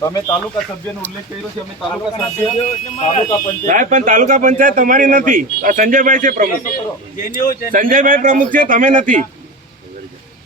તમે તાલુકા સભ્યનો ઉલ્લેખ કર્યો છે અમે તાલુકા સભ્ય સભ્યો એટલે મારા તાલુકા પંચાયત સાહેબ પણ તાલુકા પંચાયત તમારી નથી. સંજયભાઈ છે પ્રમુખ. સંજયભાઈ પ્રમુખ છે તમે નથી.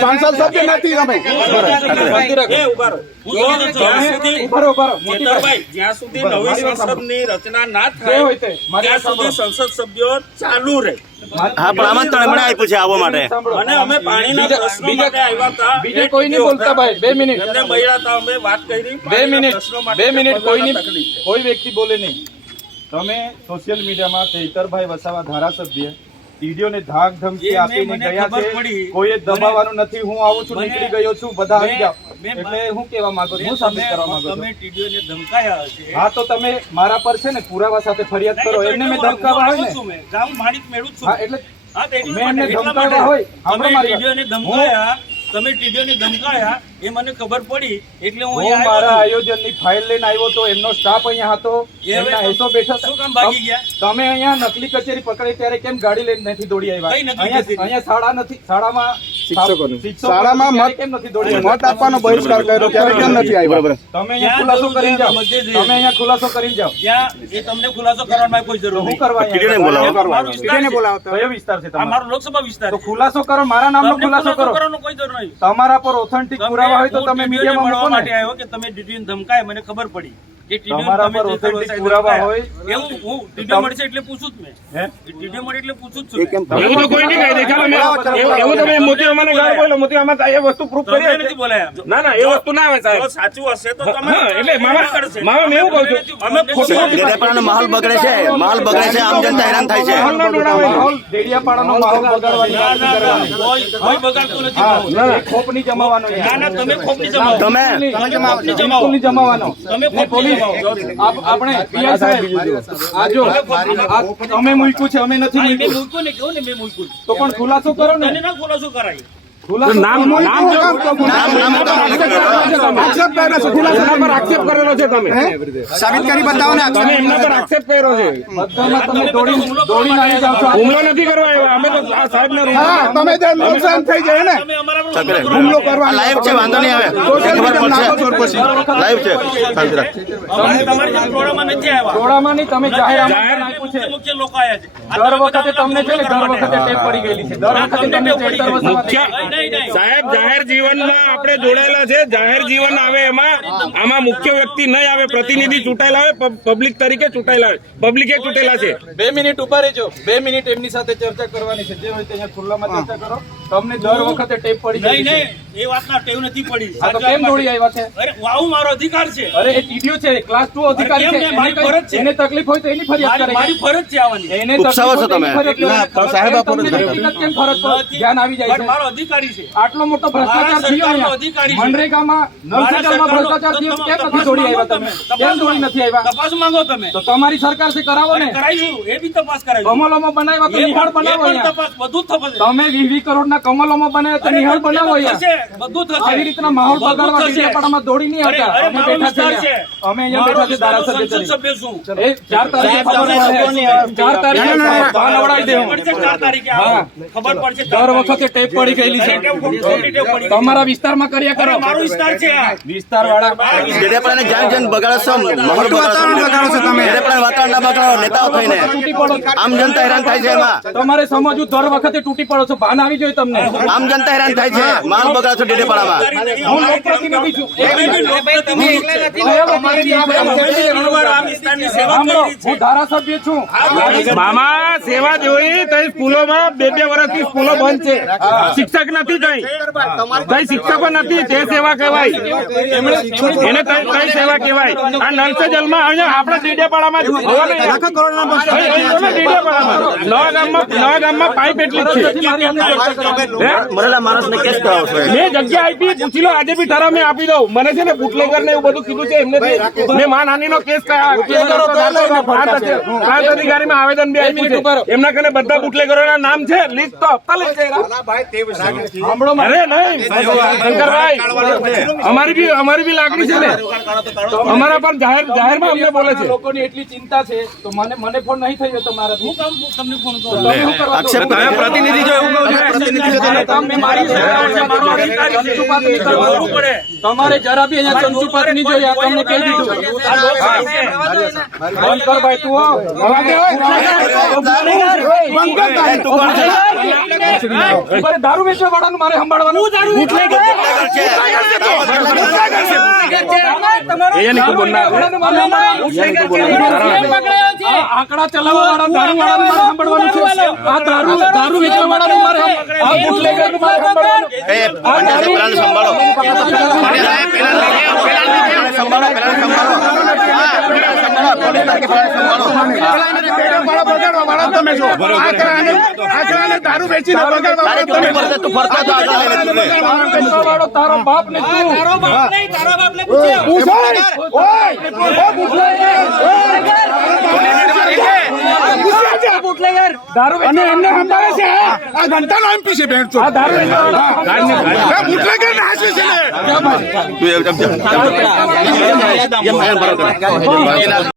સંસદ સભ્ય. નથી તમે એ ઊભા રહો. હું સંસદ જ્યાં સુધી- ઊભા રહો, ઊભા રહો. મોટી વાત. ચેતરભાઈ, જ્યાં સુધી નવી સંસદની રચના ના જે હોય તે. થાય ત્યાં સુધી સંસદ સભ્યો ચાલુ રહે. હા પણ આમંત્રણ એમણે આપ્યું છે આવવા માટે. અને અમે પાણીના પ્રશ્નો માટે આવ્યા હતા. બીજે કોઈ નહીં બોલતા ભાઈ. બે મિનિટ. એમને મળ્યા હતા અમે વાત કરી. બે મિનિટ. બે મિનિટ. કોઈ નહીં કોઈ વ્યક્તિ બોલે નહીં. તમે સોશિયલ મીડિયામાં ચૈતરભાઈ વસાવા ધારાસભ્ય ટીડીઓને ધાક ધમકી આપીને ગયા છે. કોઈએ દબાવવાનું નથી હું આવું છું નીકળી ગયો છું બધા આવી જાઓ. એટલે હું કહેવા માંગુ છું સબમિટ કરવા માંગુ છું. તમે ટીડીઓને ધમકાયા છે હા તો તમે મારા પર છે ને પુરાવા સાથે ફરિયાદ કરો. એમને મેં ધમકાવા હોય ને. ગામ માણિક મેળવું છું. હા એટલે હા, મેં એમને ધમકાવ્યા હોય. હમણાં મારી. ટીડીઓને ધમકાયા. તમે ટીડીઓને ધમકાયા એ મને ખબર પડી એટલે હું અહીંયા મારા. આયોજનની ફાઇલ લઈને આવ્યો તો એમનો સ્ટાફ અહીંયા હતો એમના તમ- બેઠા શું કામ ભાગી ગયા? તમે અહીંયા નકલી કચેરી પકડી ત્યારે કેમ ગાડી લઈને નથી દોડી આવ્યા? અહીંયા શાળા નથી શાળામાં શિક્ષકોની. શાળામાં મત કેમ નથી દોડી આવ્યા? મત આપવાનો બહિષ્કાર કર્યો ત્યારે કેમ નથી આવ્યા? તમે અહીંયા ખુલાસો જરૂર જાઓ. તમે અહીંયા ખુલાસો કરીને જાઓ. એ તમને ખુલાસો કરવાની કોઈ જરૂર હું કરવા ટીડીઓને બોલાવો. મારો વિસ્તાર કયો વિસ્તાર છે તમારો? મારો લોકસભા વિસ્તાર તો ખુલાસો કરો મારા નામનો ખુલાસો કરો. કરવાનો કોઈ જરૂર નહીં. તમારા પર ઓથેન્ટિક પુરાવા હોય તો તમે મીડિયામાં મળવા મૂકો માટે. આવ્યો કે તમે ટીડીઓને ધમકાય મને ખબર પડી. તમારા પર જે પુરાવા હોય. એવું હું ટીડીઓ મળશે એટલે પૂછું જ મેં. હે? ટીડીઓ મળે એટલે પૂછું જ છું એવું તો કોઈ નહીં એવું- તમે અમાને ગાળ બોલો મોતી આમાં એ વસ્તુ પ્રૂફ કરી નથી બોલાયા ના ના એ વસ્તુ ના આવે સાહેબ. સાચું હશે તો તમે એટલે મામા- મામા મેં એવું કહું છું. અમે ખોટું માહોલ બગડે છે. માહોલ બગડે છે. આમ જનતા હેરાન થાય છે. માહોલ ન માહોલ. ડેડિયાપાડાનો માહોલ બગાડવાની ના, વાત ના, ના, કરવાની. કોઈ કોઈ બગાડતું નથી હા, માહોલ. ખોપ નહીં જમાવાનો ના ના તમે ખોપની જમાવો. તમે તમે ખોપની બિલકુલ જમાવો નહીં જમાવાનો. તમે ને પોલીસ જમાવો. આપણે પીઆઈ સાહેબ આ જો મૂક્યું છે અમે નથી મૂક્યું મૂક્યું ને કેવું ને મેં મૂક્યું તો પણ ખુલાસો કરો ને. ના ખુલાસો કરાય. નામ કરો. નામ જો- નામ નામ આક્ષેપ કર્યો છે ખુલાસો પર આક્ષેપ કરેલો છે તમે. સાબિત કરી બતાવો ને તમે એમના પર આક્ષેપ કર્યો છે. તમે દોડી દોડીને આવી જાઓ છો. હુમલો નથી કરવા આવ્યા. અમે તો આ સાહેબના રૂમ હા તમે ત્યાં નુકસાન થઈ જાય ને. હુમલો કરવા લાઈવ છે વાંધો નહીં આવે. લાઈવ છે શાંતિ તમારી જેમ નથી આવ્યા. ટોળામાં નહીં તમે જાહેર છે. મુખ્ય લોકો છે. દર વખતે તમને છે ને દર વખતે ટેપ પડી ગયેલી છે. દર વખતે તમને ચેતર વસાવા સાહેબ જાહેર જીવનમાં આપણે જોડાયેલા છે. જાહેર જીવન આવે એમાં. આમાં મુખ્ય વ્યક્તિ નહીં આવે પ્રતિનિધિ ચૂંટાયેલા આવે પબ્લિક તરીકે ચૂંટાયેલા આવે પબ્લિકે ચૂંટેલા છે. બે મિનિટ ઊભા રહેજો. બે મિનિટ એમની સાથે ચર્ચા કરવાની છે. જે હોય તે અહીંયા ખુલ્લામાં ચર્ચા કરો. તમને દર વખતે ટેપ પડી નહીં છે નહીં એ વાતના ટેવ નથી પડી. આ તો કેમ દોડી આવ્યા છે? અરે આવું મારો અધિકાર છે. અરે એ ટીડીઓ છે ક્લાસ 2 અધિકારી છે? મારી ફરજ છે. એને તકલીફ હોય તો એની ફરિયાદ કરે. મારી ફરજ છે આવવાની. એને ઉપસાવો છો તમે. સાહેબ આપો ને ફરજ કેમ ફરજ પર ધ્યાન આવી જાય છે. મારો અધિકારી છે. આટલો મોટો ભ્રષ્ટાચાર થયો અહીંયા. અધિકારી છે. મનરેગામાં મારા ભ્રષ્ટાચાર થયો. કેમ નથી દોડી માંગો આવ્યા તમે. કેમ દોડી નથી આવ્યા? તપાસ માંગો તમે. તો તમારી સરકાર છે કરાવો ને. કરાવીશું એ બી તપાસ કરાવીશું અમલોમાં બનાવ્યા તો નિહાળ બનાવો તપાસ બધું જ થશે તમે વીસ વીસ કરોડના કમલોમાં બનાવ્યા તો નિહાળ બનાવો બધું થશે. આવી રીતના માહોલ બગાડવા. દોડી નહીં આવતા. અમે બેઠા છે છે. અમે અહીંયા બેઠા છે ધારાસભ્ય સભ્ય છું. એ ચાર તારીખે ચાર તારીખે ભાન અવડાવી દે ચાર તારીખે ખબર પડશે દર વખતે ટેપ પડી ગયેલી છે. તમારા વિસ્તારમાં કર્યા કરો. મારો વિસ્તાર છે. વિસ્તાર વાળા ડેડિયાપાડાને જ્યાં જ્યાં બગાડો છો માહોલ વાતાવરણ બગાડો છો તમે. ડેડિયાપાડાનું વાતાવરણ ના બગાડો નેતાઓ થઈને. તૂટી પડો આમ જનતા હેરાન થાય છે એમાં. તમારે સમજવું દર વખતે તૂટી પડો છો. ભાન આવી જોઈએ તમને. આમ જનતા હેરાન થાય છે. માલ બગડા છો. ડેડે પાડામાં મામા સેવા જોઈ તઈ સ્કૂલોમાં બે બે વર્ષથી સ્કૂલો બંધ છે. શિક્ષક નથી તઈ. તઈ શિક્ષકો નથી તે સેવા કહેવાય. એને તઈ સેવા કહેવાય. આ નલસે જલમાં અહીંયા આપણા ડેડિયાપાડામાં નવા ગામમાં નવા ગામમાં પાઇપ એટલી છે. કેસ કરાવો છો મેં જગ્યા આપી પૂછી લો આજે બી ઠરાવ મેં આપી દઉં મને છે ને બુટલેગર ને એવું બધું કીધું છે એમને મેં માનહાનિ નો કેસ પ્રાંત અધિ- પ્રાંત આવેદન બી આપ્યું છે એમના કને બધા બુટલેગરો ના નામ છે લિસ્ટ તો આપતા લઈ જાય અરે નહીં શંકરભાઈ અમારી બી અમારી બી લાગણી છે ને અમારા પણ જાહેર જાહેરમાં અમને બોલે છે લોકોની એટલી ચિંતા છે તો મને મને ફોન નહીં થયો તમારા હું કામ તમને ફોન કરું પ્રતિનિધિ જો એવું કહું તમે તમારે જરા બી અહીંયા ચંચુપાત નહીં જોઈએ તમને કહી દીધું. ભાઈ તું દારૂ વેચવા વાળાનું મારે સંભાળવાનું. એની ખબર ના આંકડા ચલાવવા વાળા દારૂ સંભાળો દારૂ વેચી તારો બાપ ને તારો બાપ નહીં તારો બાપ ને અને એમને સંભાળે છે? આ ઘંટાનો એમપી છે બેન આ દારૂ બુટલેગર નાશે છે? તું એમ